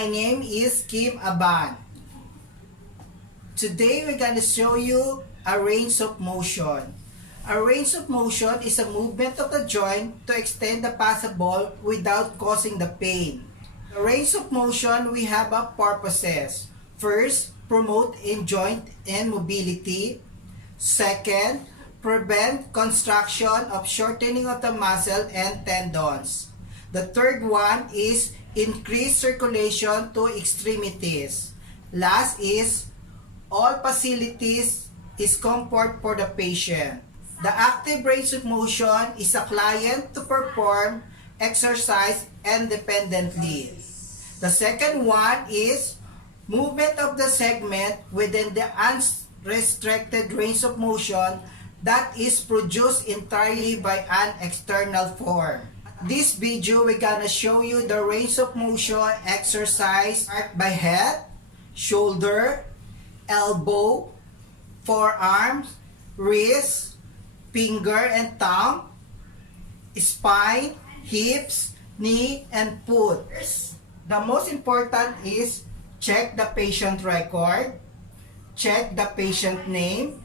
my name is Kim Aban. Today we're going to show you a range of motion. A range of motion is a movement of the joint to extend the possible without causing the pain. The range of motion, we have a purposes. First, promote in joint and mobility. Second, prevent construction of shortening of the muscle and tendons. The third one is increase circulation to extremities. Last is all facilities is comfort for the patient. The active range of motion is a client to perform exercise independently. The second one is movement of the segment within the unrestricted range of motion that is produced entirely by an external force. This video, we're gonna show you the range of motion exercise by head, shoulder, elbow, forearms, wrist, finger and thumb, spine, hips, knee, and foot. The most important is check the patient record, check the patient name,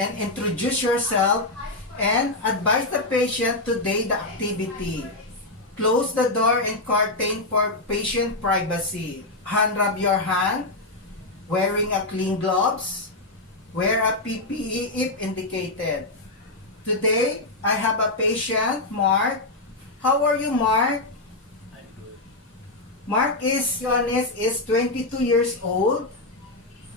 and introduce yourself and advise the patient today the activity. Close the door and curtain for patient privacy. Hand rub your hand, wearing a clean gloves, wear a PPE if indicated. Today, I have a patient, Mark. How are you, Mark? I'm good. Mark is 22 years old.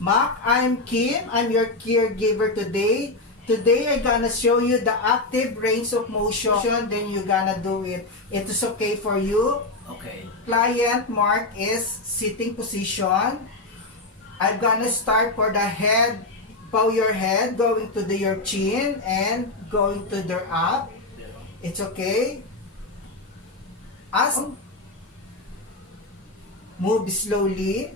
Mark, I'm Kim. I'm your caregiver today. Today, I'm gonna show you the active range of motion. Then you're gonna do it. It is okay for you. Okay. Client Mark is sitting position. I'm gonna start for the head. Bow your head, going to your chin and going to the up. It's okay. As move slowly.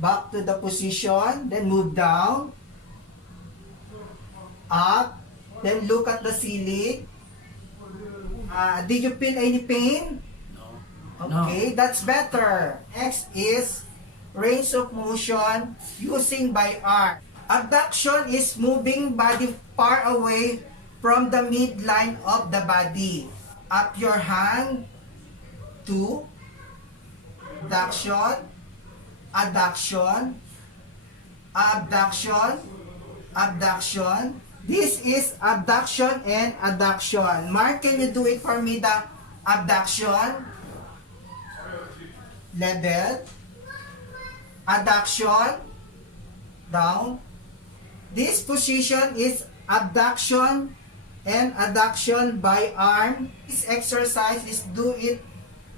Back to the position, then move down, up, then look at the ceiling. Did you feel any pain? No. Okay, that's better. Next is range of motion using by arm. Abduction is moving body far away from the midline of the body. Up your hand, 2, abduction, adduction, abduction, abduction. This is abduction and adduction. Mark, can you do it for me, the abduction? Level. Adduction. Down. This position is abduction and adduction by arm. This exercise is do it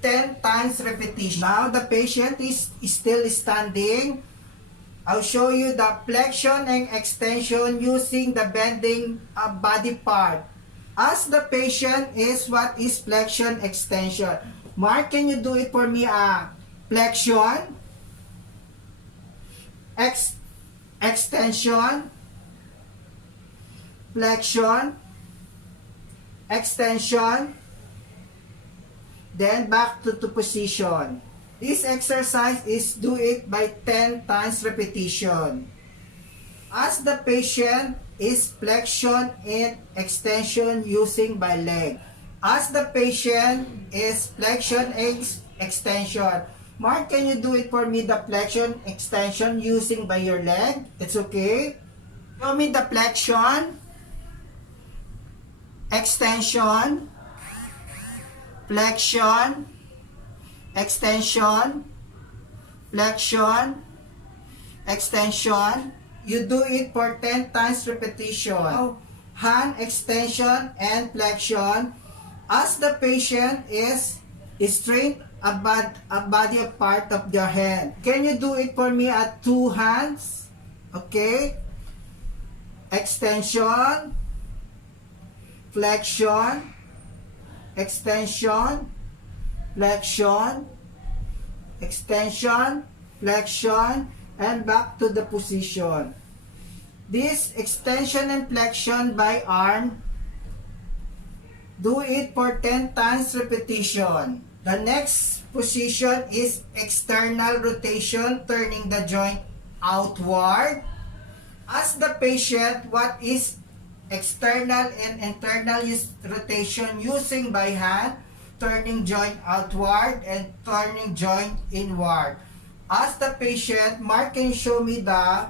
10 times repetition. Now the patient is still standing. I'll show you the flexion and extension using the bending body part. Ask the patient is what is flexion extension. Mark, can you do it for me? Flexion, extension, flexion, extension, then back to position. This exercise is do it by 10 times repetition. As the patient is flexion and extension using by leg. As the patient is flexion and extension. Mark, can you do it for me, the flexion extension using by your leg? It's okay. Show me the flexion, extension, flexion, extension, flexion, extension. You do it for 10 times repetition. Hand extension and flexion. As the patient is straight a body part of their hand. Can you do it for me at 2 hands? Okay. Extension, flexion, extension, flexion, extension, flexion, and back to the position. This extension and flexion by arm Do it for 10 times repetition. The next position is external rotation, turning the joint outward. Ask the patient what is external and internal rotation using by hand, turning joint outward and turning joint inward. Ask the patient, Mark, can you show me the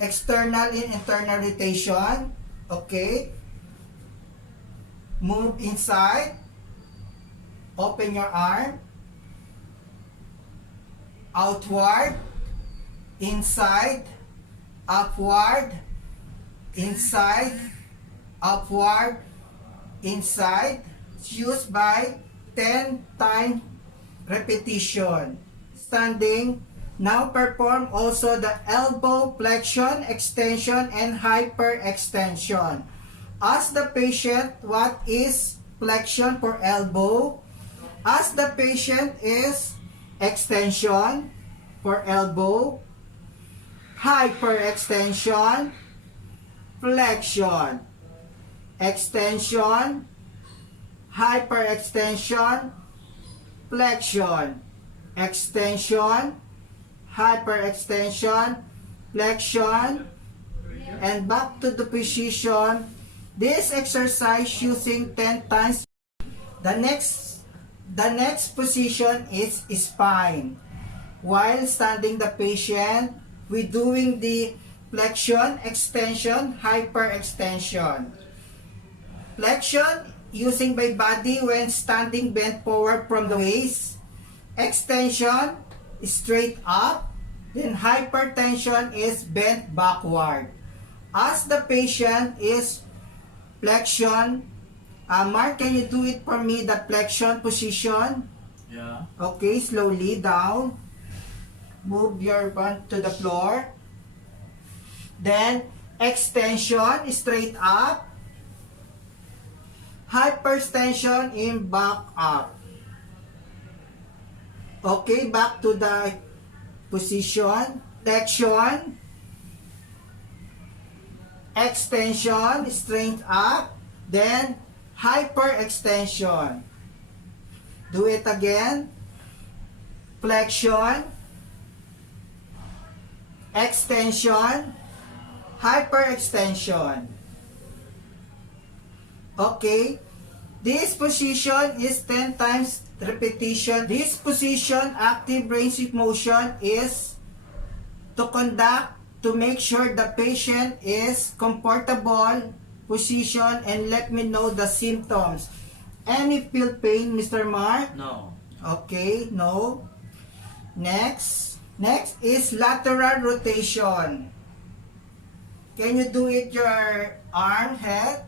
external and internal rotation? Okay. Move inside. Open your arm. Outward. Inside. Upward. Inside. Upward. Inside. It's used by 10 times repetition. Standing. Now perform also the elbow flexion, extension, and hyperextension. Ask the patient what is flexion for elbow. Ask the patient is extension for elbow, hyperextension, flexion, extension, hyperextension, flexion, extension, hyperextension, flexion, and back to the position. This exercise using 10 times. The next position is spine. While standing the patient, we doing the flexion, extension, hyperextension. Flexion using by body when standing bent forward from the waist. Extension straight up. Then hypertension is bent backward. As the patient is flexion, Mark, can you do it for me, the flexion position? Yeah. Okay, slowly down. Move your butt to the floor. Then extension straight up. Hyperextension in back up. Okay, back to the position. Flexion. Extension straight up. Then hyperextension. Do it again. Flexion. Extension. Hyperextension. Okay. This position is 10 times repetition. This position, active range of motion, is to conduct, to make sure the patient is comfortable position, and let me know the symptoms. Any feel pain, Mr. Mark? No. Okay, no. Next is lateral rotation. Can you do it your arm, head,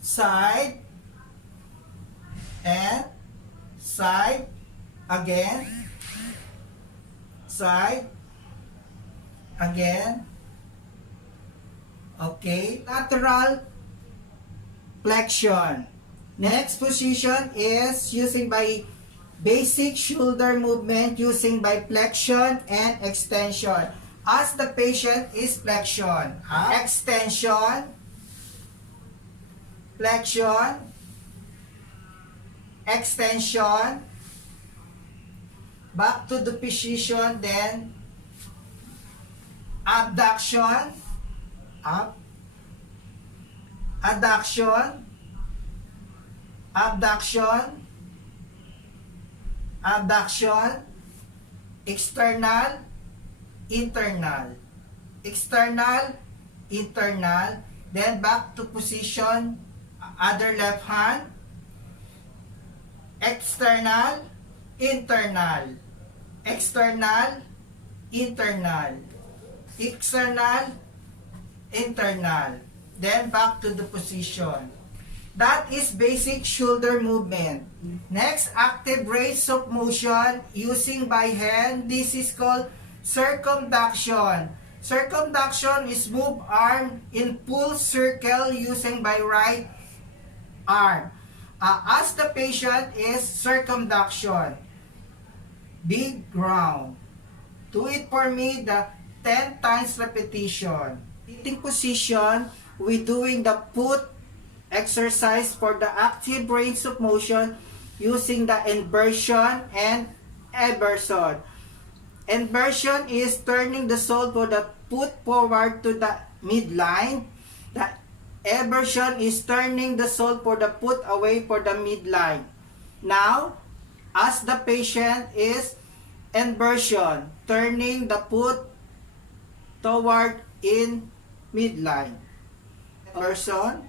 side, and side, again, side, again. Okay, lateral flexion. Next position is using by basic shoulder movement using by flexion and extension. As the patient is flexion, extension, flexion, extension, back to the position, then abduction, up, adduction, abduction, abduction, external, internal, external, internal, then back to position, other left hand, external, internal, external, internal, external, internal, then back to the position. That is basic shoulder movement. Next, active range of motion using by hand. This is called circumduction. Circumduction is move arm in full circle using by right arm. As the patient is circumduction. Big round. Do it for me the 10 times repetition. Sitting position, we doing the foot exercise for the active range of motion using the inversion and eversion. Inversion is turning the sole for the foot forward to the midline. The eversion is turning the sole for the foot away for the midline. Now, as the patient is inversion, turning the foot toward in midline. Inversion.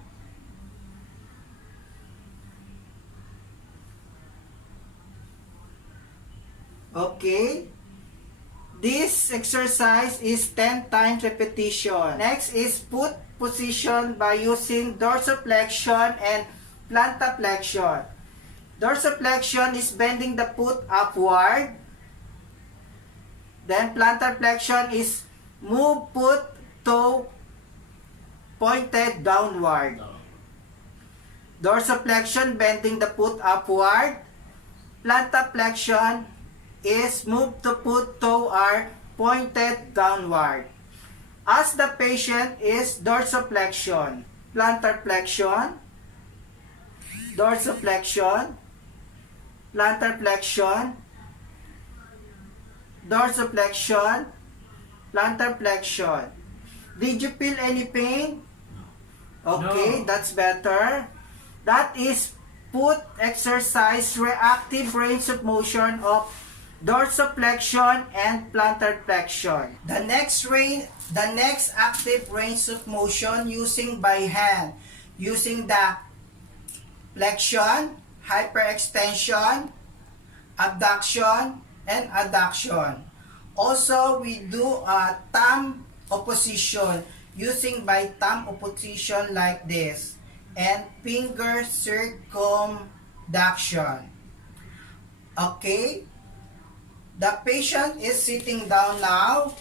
Okay. This exercise is 10 times repetition. Next is foot position by using dorsiflexion and plantaflexion. Dorsiflexion is bending the foot upward. Then plantaflexion is move foot toe pointed downward. Dorsiflexion bending the foot upward. Plantaflexion is move the foot toe are pointed downward. As the patient is dorsiflexion, plantar flexion, dorsiflexion, plantar flexion, dorsiflexion, plantar flexion. Did you feel any pain? Okay, No. that's better. That is foot exercise reactive range of motion of dorsiflexion and plantar flexion. The next active range of motion using by hand, using the flexion, hyperextension, abduction, and adduction. Also, we do a thumb opposition using by thumb opposition like this and finger circumduction. Okay? The patient is sitting down now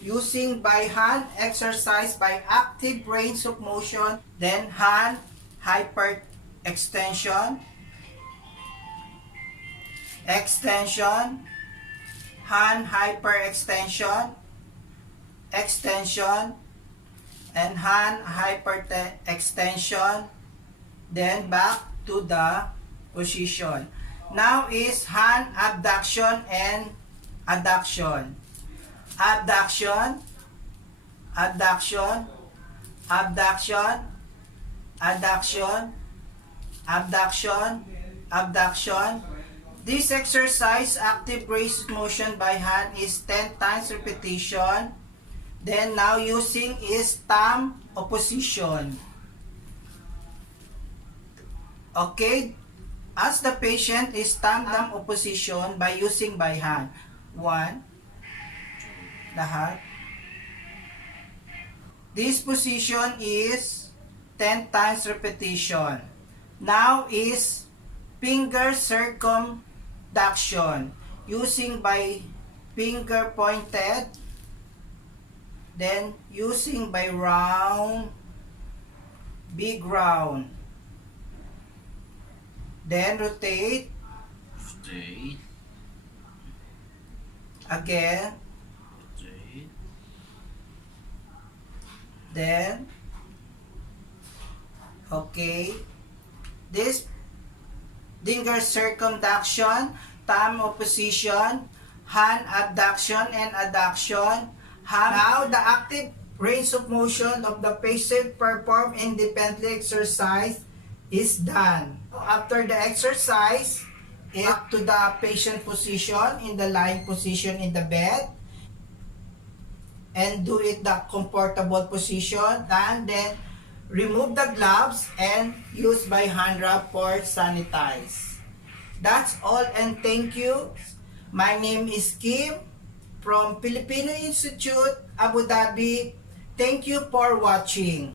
using by hand exercise by active range of motion, then hand hyperextension, extension, hand hyperextension, extension, and hand hyperextension, then back to the position. Now is hand abduction and adduction. Abduction, abduction, abduction, adduction, abduction, abduction. This exercise, active range of motion by hand, is 10 times repetition. Then now using is thumb opposition. Okay, as the patient is thumb opposition by using by hand. 1, lahat. This position is 10 times repetition. Now is finger circumduction using by finger pointed, then using by round, big round, then rotate Straight. again, Straight. then okay, this finger circumduction, thumb opposition, hand abduction and adduction. Now the active range of motion of the patient perform independently exercise is done. After the exercise, up to the patient position in the lying position in the bed and do it the comfortable position, and then remove the gloves and use by hand rub for sanitize. That's all and thank you. My name is Kim from Filipino Institute, Abu Dhabi. Thank you for watching.